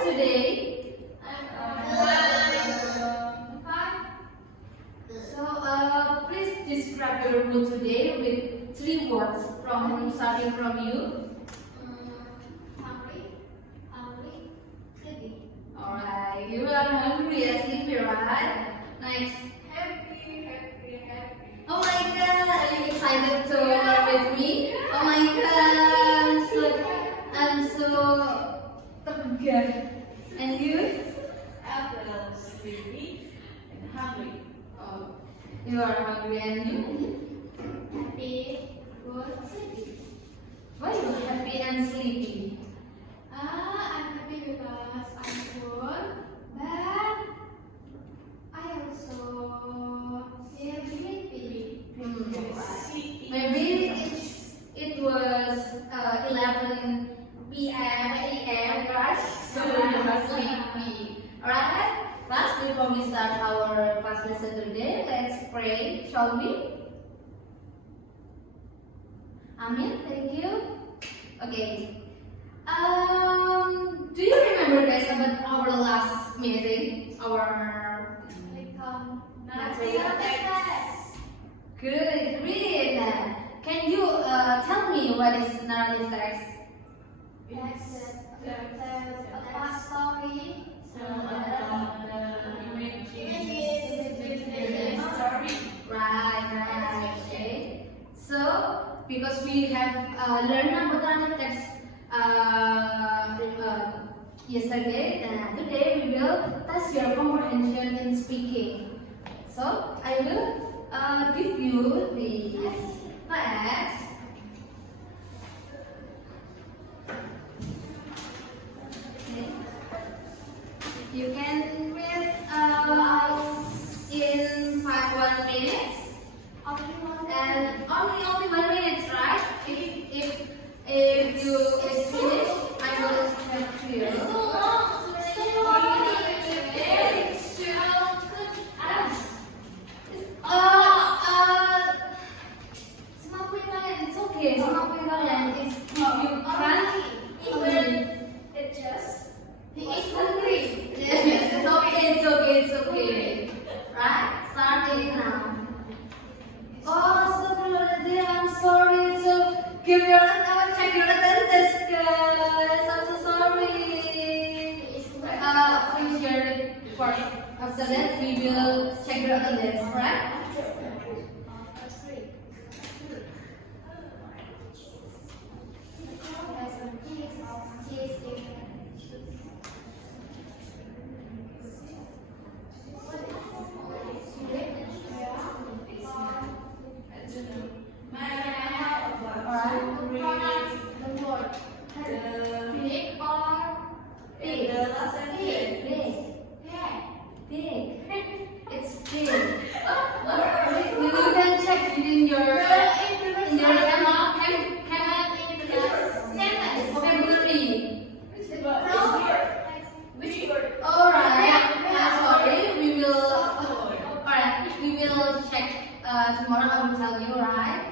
mood today? So, please describe your mood today with 3 words starting from you. Alright, you are hungry and sleepy, right? Next. Oh my god, are you excited to learn with me? Oh my god, I'm so tergegar. And you? Sleepy and hungry. Oh, you are hungry and you? Why you happy and sleepy? I'm happy because I'm full, but I also feel sleepy. Maybe it was 11 p.m. right? So you are sleepy. Alright? Class, before we start our class lesson today, let's pray, shall we? Amin, thank you. Okay. Do you remember guys about our last meeting? Our good, great. Can you tell me what is narrative text? Last story. Right, okay. So, because we have learned about narrative text yesterday, and today we will test your comprehension in speaking. So, I will give you this text. Okay. You can read in 1 minute. And only 1 minute, right? If you is finished, I will help you. Semakin kalian, it's okay. Semakin kalian, if you can't even adjust, he is hungry. Yes, it's okay. Right? Starting now. Oh, Astagfirullahaladzim, I'm sorry. So, check your attendance, guys. I'm so sorry. Please share it first. After that, we will check your attendance, right? Big. It's big. You can check it in your vocabulary. Which word? Alright. Sorry. We will check tomorrow. I will tell you, right?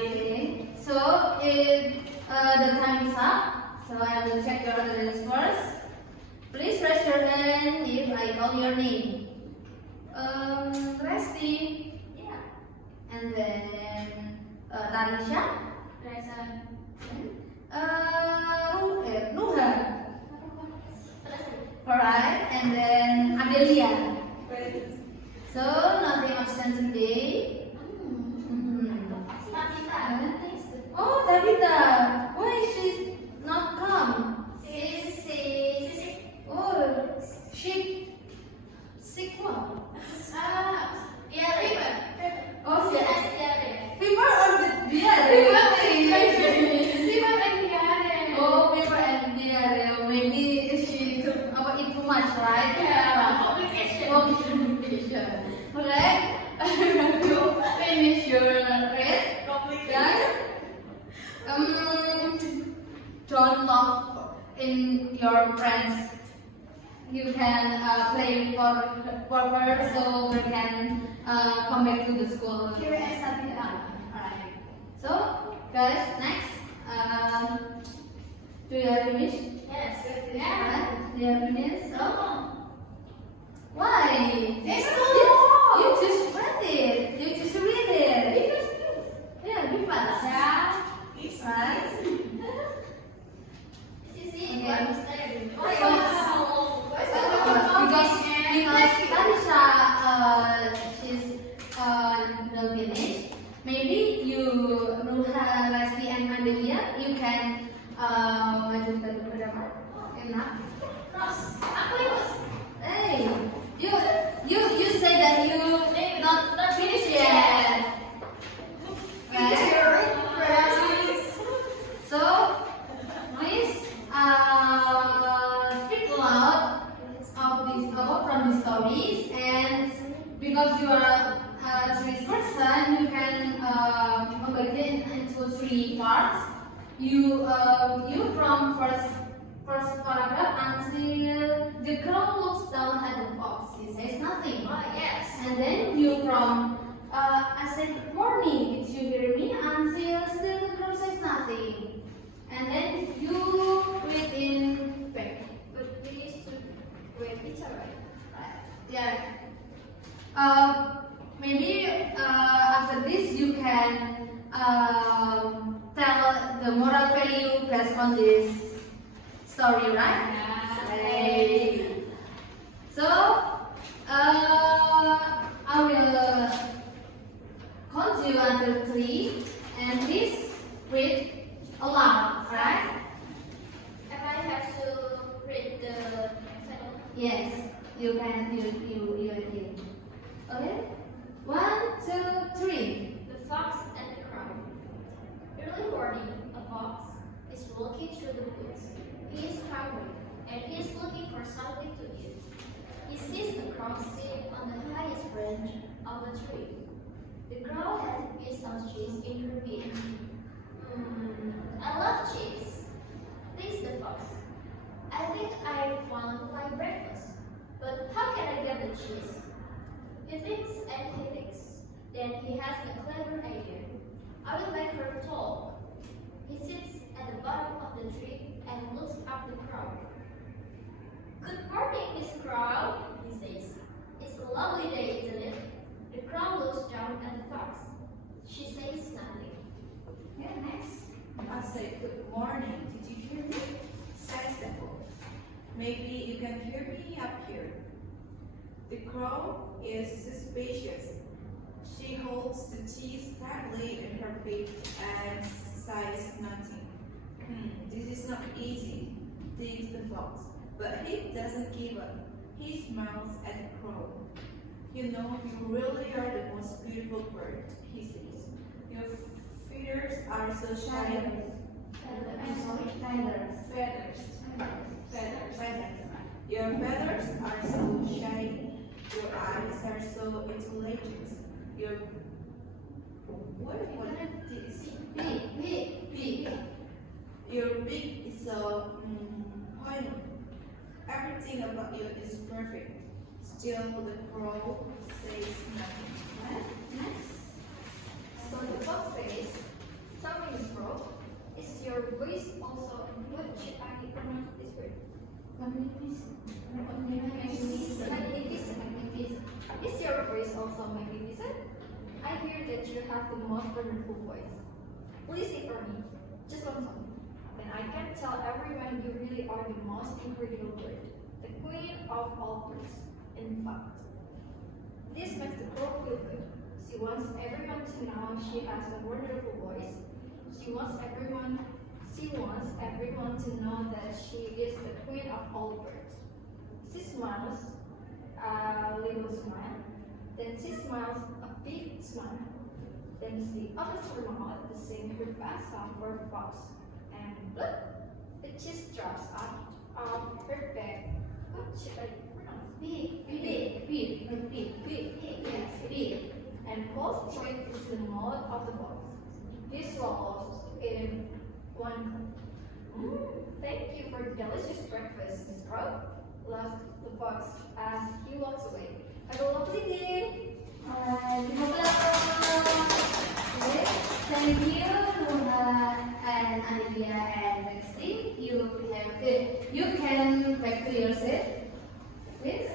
Okay. So the time is up. So I will check your attendance first. Please raise your hand if I call your name. Resti. Yeah. And then Tanisha. Nuha. Alright. And then Adelia. So nothing absent today. Oh, Tabitha. Why she's not come? Oh, sick what? Oh, fever or diarrhea? Oh, fever and diarrhea. Maybe she took eat too much, right? Complication. Alright. You finish your rest. Yeah. Don't laugh in your friends. You can play for so we can come back to the school. Alright. So, guys, next. Do you have finished? Yes. Alright. They are finished. Oh. Why? There's no You, more. you just read it. You just read it. Yeah, be fast. Yeah. Right? Because Tanisha, she's the finish. Maybe you Ruha, Lesti, and Adelia, you can majukan beberapa. Enak. Hey, you say that you not finished yet. Right? So, please speak loud of this from the stories, and because you are a series person, you can membagi it into 3 parts. You from first paragraph until the crow looks down at the fox. He says nothing. Yes. And then you from I said good morning, did you hear me? Until still the crow says nothing. And then you read in back. But we need to wait each other. Yeah. Maybe after this you can tell the moral value based on this story, right? Right. So I will count you until 3, and please read aloud, right? And I have to read the title. Yes, you can. You. Okay. 1, 2, 3. The Fox and the Crow. Early morning, a fox is walking through the woods. He is hungry and he is looking for something to eat. He sees the crow sitting on the highest branch of a tree. The crow has a piece of cheese in her beak. I love cheese, thinks the fox. I think I found my breakfast, but how can I get the cheese? He thinks and he thinks. Then he has a clever idea. I will make her talk. He sits at the bottom of the tree and looks up the crow. Good morning, Miss Crow, he says. It's a lovely day, isn't it? The crow looks down at the fox. She says nothing. Yeah, next. I said, good morning. Did you hear me? Says the fox. Maybe you can hear me up here. The crow is suspicious. She holds the cheese tightly in her beak and says nothing. This is not easy, thinks the fox. But he doesn't give up. He smiles at the crow. You know, you really are the most beautiful bird, he says. Your feathers are so shiny. Your feathers are so shiny. Your eyes are so intelligent. Your what did you see? Beak. Your beak is so pointed. Everything about you is perfect. Still, the crow says nothing. Next. So the fox says, tell me, Miss Crow, is your voice also what should I pronounce this word? Magnificent. Is your voice also magnificent? I hear that you have the most wonderful voice. Please sing for me, just one song. Then I can tell everyone you really are the most incredible bird, the queen of all birds. In fact, this makes the crow feel good. She wants everyone to know she has a wonderful voice. She wants everyone to know that she is the queen of all birds. She smiles a little smile. Then she smiles a big smile. Then she opens her mouth to sing her best song for the fox. And look, the cheese drops out of her back. What should I pronounce? Big. Yes, big. And falls straight into the mouth of the fox. He swallows in one cup. Thank you for the delicious breakfast, Miss Crow. Laughed the fox as he walks away. Have a lovely day. Alright, okay. Thank you, Ruha and Adelia and Lexi. You can practice to your seat, please.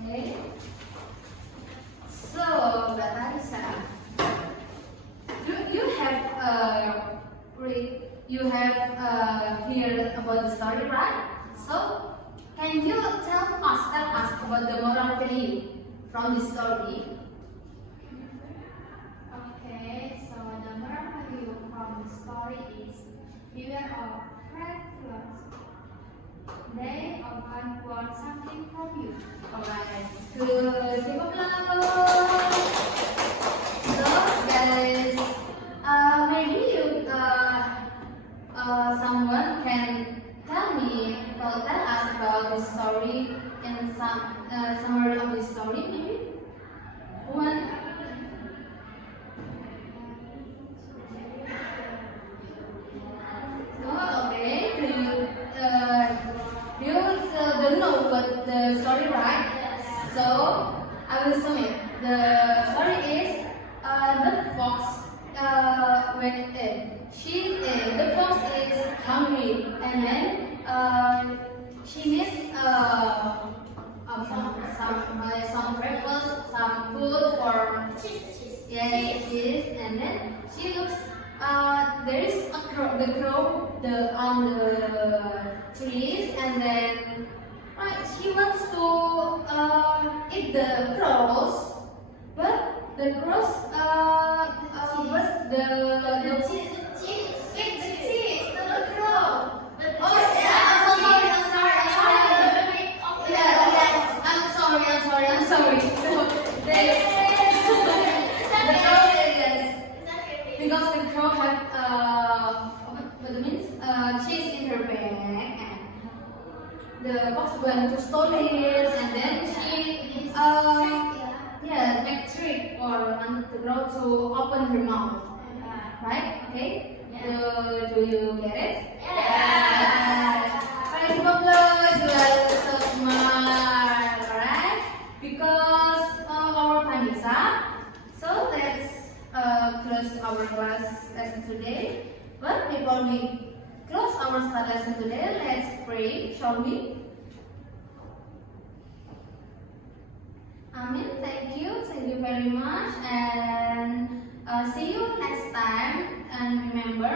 Okay. So, Mbak Tarisa, you have heard about the story, right? So, can you tell us about the moral value from the story? Okay, so the moral value from the story is beware of predators. They often want something from you. Alright, good. Give applause. So, guys, maybe someone can tell us about the story and some summary of the story, maybe one. Oh, okay. Do you don't know what the story, right? So I will sum it. The story is the fox. The fox is hungry, and then she needs some breakfast, some food, or cheese, and then she looks. There is a crow, on the trees, and then she wants to eat the crows, but the crows, but the cheese, not the crow. Oh yeah, I'm sorry. So the crow is. Because the crow had what it means cheese in her bag, and the fox went to steal it, and then she make trick for the crow to open her mouth, right? Okay. Do you get it? Yeah. Right, applause. You are so smart, alright? Because our time is up, so let's close our class lesson today. But before we close our lesson today, let's pray, shall we? Amen. Thank you very much, and see you next time. And remember,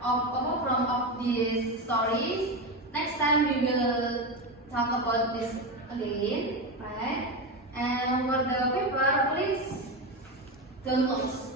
from these stories, next time we will talk about this again, right? And for the paper, please don't lose.